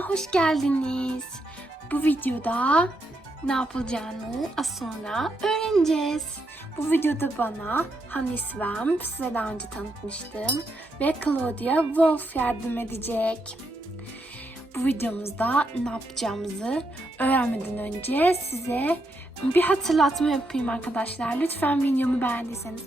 hoş geldiniz. Bu videoda ne yapılacağını az sonra öğreneceğiz. Bu videoda bana Hani Svam, size daha önce tanıtmıştım, ve Claudia Wolf yardım edecek. Bu videomuzda ne yapacağımızı öğrenmeden önce size bir hatırlatma yapayım arkadaşlar. Lütfen videomu beğendiyseniz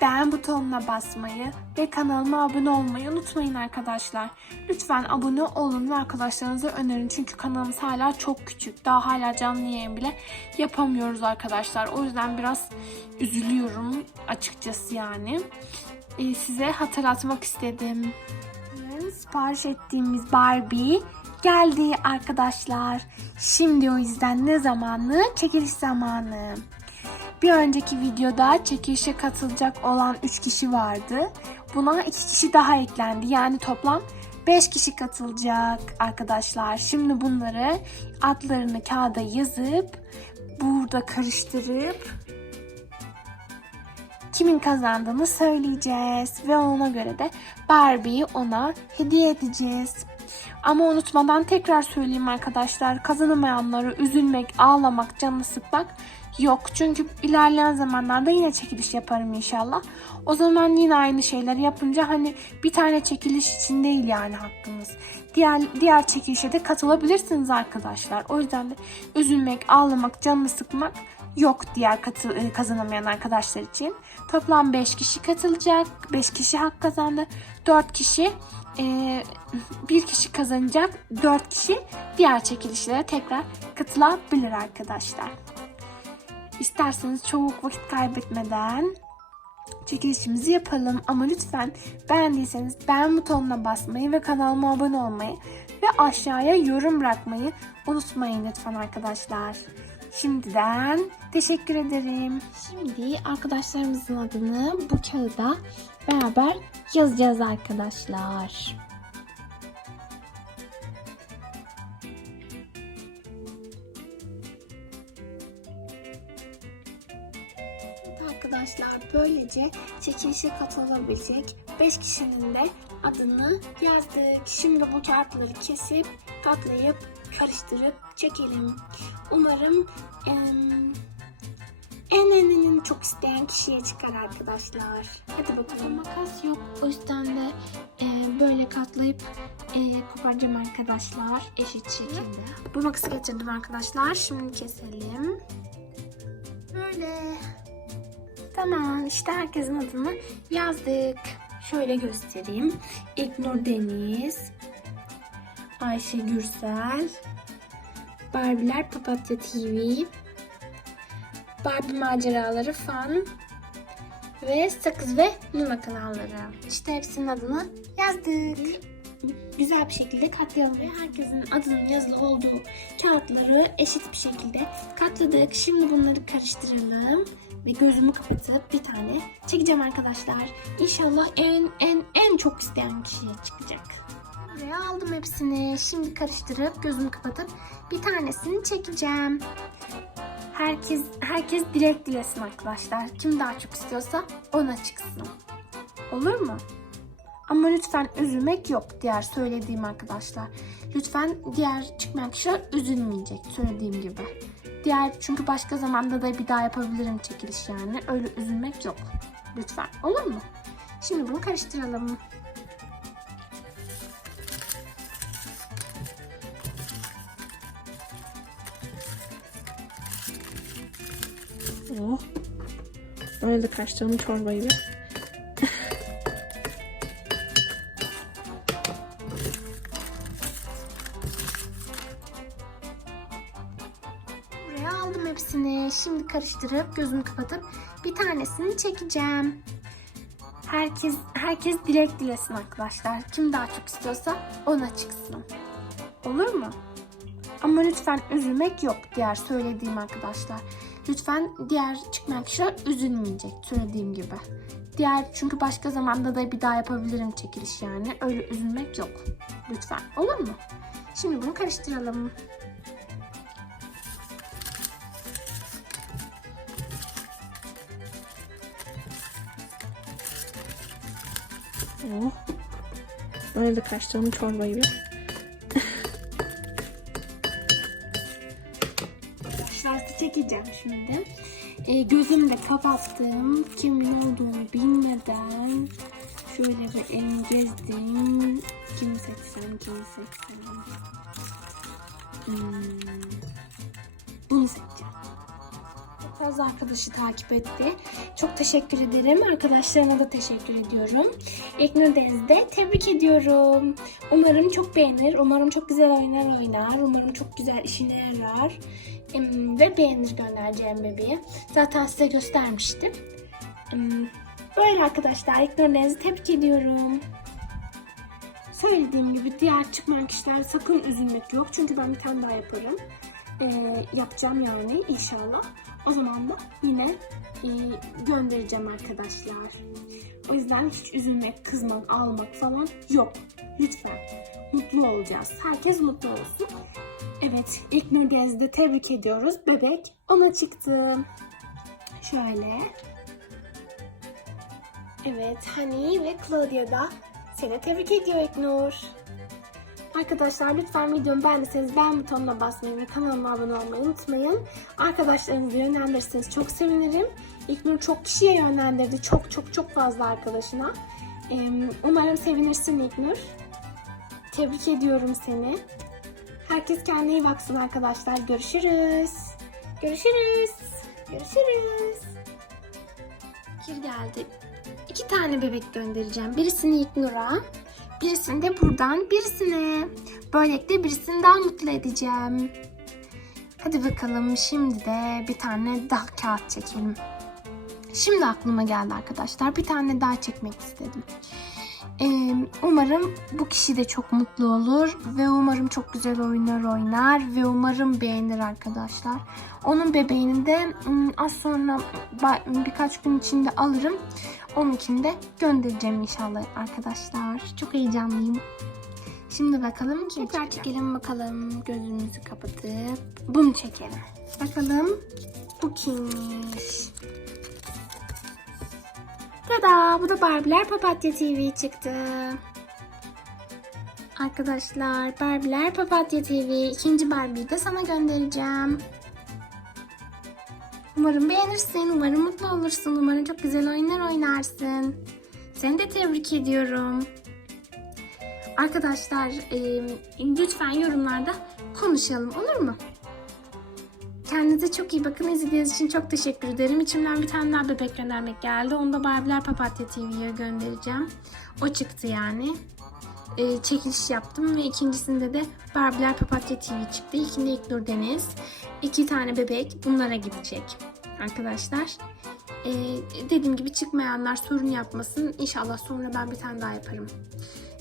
beğen butonuna basmayı ve kanalıma abone olmayı unutmayın arkadaşlar. Lütfen abone olun ve arkadaşlarınıza önerin. Çünkü kanalımız hala çok küçük. Daha hala canlı yayın bile yapamıyoruz arkadaşlar. O yüzden biraz üzülüyorum açıkçası yani. Ee, size hatırlatmak istedim. Sipariş ettiğimiz Barbie geldi arkadaşlar. Şimdi o yüzden ne zamanı? Çekiliş zamanı. Bir önceki videoda çekilişe katılacak olan 3 kişi vardı. Buna 2 kişi daha eklendi. Yani toplam 5 kişi katılacak arkadaşlar. Şimdi bunları adlarını kağıda yazıp burada karıştırıp kimin kazandığını söyleyeceğiz ve ona göre de Barbie'yi ona hediye edeceğiz. Ama unutmadan tekrar söyleyeyim arkadaşlar kazanamayanları üzülmek, ağlamak, canını sıkmak yok. Çünkü ilerleyen zamanlarda yine çekiliş yaparım inşallah. O zaman yine aynı şeyleri yapınca hani bir tane çekiliş için değil yani hakkınız. Diğer diğer çekilişe de katılabilirsiniz arkadaşlar. O yüzden de üzülmek, ağlamak, canını sıkmak yok diğer katı, e, kazanamayan arkadaşlar için. Toplam 5 kişi katılacak. 5 kişi hak kazandı. 4 kişi e, bir kişi kazanacak. 4 kişi diğer çekilişlere tekrar katılabilir arkadaşlar. İsterseniz çok vakit kaybetmeden çekilişimizi yapalım. Ama lütfen beğendiyseniz beğen butonuna basmayı ve kanalıma abone olmayı ve aşağıya yorum bırakmayı unutmayın lütfen arkadaşlar. Şimdiden teşekkür ederim. Şimdi arkadaşlarımızın adını bu kağıda beraber yazacağız arkadaşlar. Arkadaşlar böylece çekilişe katılabilecek 5 kişinin de adını yazdık. Şimdi bu kağıtları kesip katlayıp karıştırıp çekelim. Umarım em, en en en çok isteyen kişiye çıkar arkadaşlar. Hadi bakalım. Makas yok. O yüzden de e, böyle katlayıp e, koparacağım arkadaşlar eşit şekilde. Bu makası getirdim arkadaşlar. Şimdi keselim. Böyle. Tamam işte herkesin adını yazdık. Şöyle göstereyim. İlknur Deniz, Ayşe Gürsel, Barbiler Papatya TV, Barbie Maceraları Fan ve Sakız ve Luna kanalları. İşte hepsinin adını yazdık. Güzel bir şekilde katlayalım ve herkesin adının yazılı olduğu kağıtları eşit bir şekilde katladık. Şimdi bunları karıştıralım ve gözümü kapatıp bir tane çekeceğim arkadaşlar. İnşallah en en en çok isteyen kişiye çıkacak. Buraya aldım hepsini. Şimdi karıştırıp gözümü kapatıp bir tanesini çekeceğim. Herkes herkes dilek dilesin arkadaşlar. Kim daha çok istiyorsa ona çıksın. Olur mu? Ama lütfen üzülmek yok diğer söylediğim arkadaşlar. Lütfen diğer çıkmayan kişiler üzülmeyecek söylediğim gibi. Diğer çünkü başka zamanda da bir daha yapabilirim çekiliş yani. Öyle üzülmek yok. Lütfen. Olur mu? Şimdi bunu karıştıralım. Oh. Öyle de karıştıralım çorbayı bir. Aldım hepsini. Şimdi karıştırıp gözümü kapatıp bir tanesini çekeceğim. Herkes herkes dilek dilesin arkadaşlar. Kim daha çok istiyorsa ona çıksın. Olur mu? Ama lütfen üzülmek yok diğer söylediğim arkadaşlar. Lütfen diğer çıkmayan kişiler üzülmeyecek söylediğim gibi. Diğer çünkü başka zamanda da bir daha yapabilirim çekiliş yani. Öyle üzülmek yok. Lütfen. Olur mu? Şimdi bunu karıştıralım. Oo. Böyle de kaçtığım çorbayı bir. Şartı çekeceğim şimdi. Ee, e, gözümü kapattım. Kimin olduğunu bilmeden şöyle bir elimi gezdim. Kimi seçsem, kimi seçsem. Hmm. Fazla arkadaşı takip etti. Çok teşekkür ederim. Arkadaşlarıma da teşekkür ediyorum. İlknur Deniz'de tebrik ediyorum. Umarım çok beğenir. Umarım çok güzel oyunlar oynar. Umarım çok güzel işine yarar. Ve beğenir göndereceğim bebeği. Zaten size göstermiştim. Böyle arkadaşlar. İlknur Deniz'i tebrik ediyorum. Söylediğim gibi diğer çıkmayan kişiler sakın üzülmek yok. Çünkü ben bir tane daha yaparım. Ee, yapacağım yani inşallah. O zaman da yine e, göndereceğim arkadaşlar. O yüzden hiç üzülmek, kızmak, almak falan yok. Lütfen. Mutlu olacağız. Herkes mutlu olsun. Evet, ilk Gez'de tebrik ediyoruz. Bebek ona çıktı. Şöyle. Evet, Hani ve Claudia da seni tebrik ediyor İknur. Arkadaşlar lütfen videomu beğendiyseniz beğen butonuna basmayı ve kanalıma abone olmayı unutmayın. Arkadaşlarınızı yönlendirirseniz çok sevinirim. İlknur çok kişiye yönlendirdi. Çok çok çok fazla arkadaşına. Umarım sevinirsin İlknur. Tebrik ediyorum seni. Herkes kendine iyi baksın arkadaşlar. Görüşürüz. Görüşürüz. Görüşürüz. Kir geldi. İki tane bebek göndereceğim. Birisini İlknur'a. Birisini de buradan birisine. Böylelikle birisini daha mutlu edeceğim. Hadi bakalım şimdi de bir tane daha kağıt çekelim. Şimdi aklıma geldi arkadaşlar. Bir tane daha çekmek istedim. Ee, umarım bu kişi de çok mutlu olur ve umarım çok güzel oyunlar oynar ve umarım beğenir arkadaşlar. Onun bebeğini de az sonra birkaç gün içinde alırım. Onunkini de göndereceğim inşallah arkadaşlar. Çok heyecanlıyım. Şimdi bakalım kim Tekrar çekelim bakalım. Gözümüzü kapatıp bunu çekelim. Bakalım bu kimmiş? Tada! Bu da Barbiler Papatya TV çıktı. Arkadaşlar Barbiler Papatya TV ikinci Barbie'yi de sana göndereceğim. Umarım beğenirsin, umarım mutlu olursun, umarım çok güzel oyunlar oynarsın. Seni de tebrik ediyorum. Arkadaşlar e, lütfen yorumlarda konuşalım olur mu? Kendinize çok iyi bakın. İzlediğiniz için çok teşekkür ederim. İçimden bir tane daha bebek göndermek geldi. Onu da Barbiler Papatya TV'ye göndereceğim. O çıktı yani. E, çekiliş yaptım ve ikincisinde de Barbiler Papatya TV çıktı. İlkinde İlknur Deniz. İki tane bebek bunlara gidecek arkadaşlar. E, dediğim gibi çıkmayanlar sorun yapmasın. İnşallah sonra ben bir tane daha yaparım.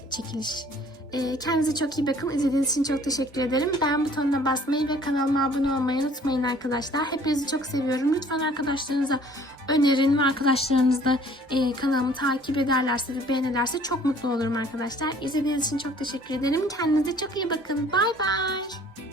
Çekiliş. Ee, kendinize çok iyi bakın. İzlediğiniz için çok teşekkür ederim. Beğen butonuna basmayı ve kanalıma abone olmayı unutmayın arkadaşlar. Hepinizi çok seviyorum. Lütfen arkadaşlarınıza önerin ve arkadaşlarınız da e, kanalımı takip ederlerse ve beğenirlerse çok mutlu olurum arkadaşlar. İzlediğiniz için çok teşekkür ederim. Kendinize çok iyi bakın. Bay bay.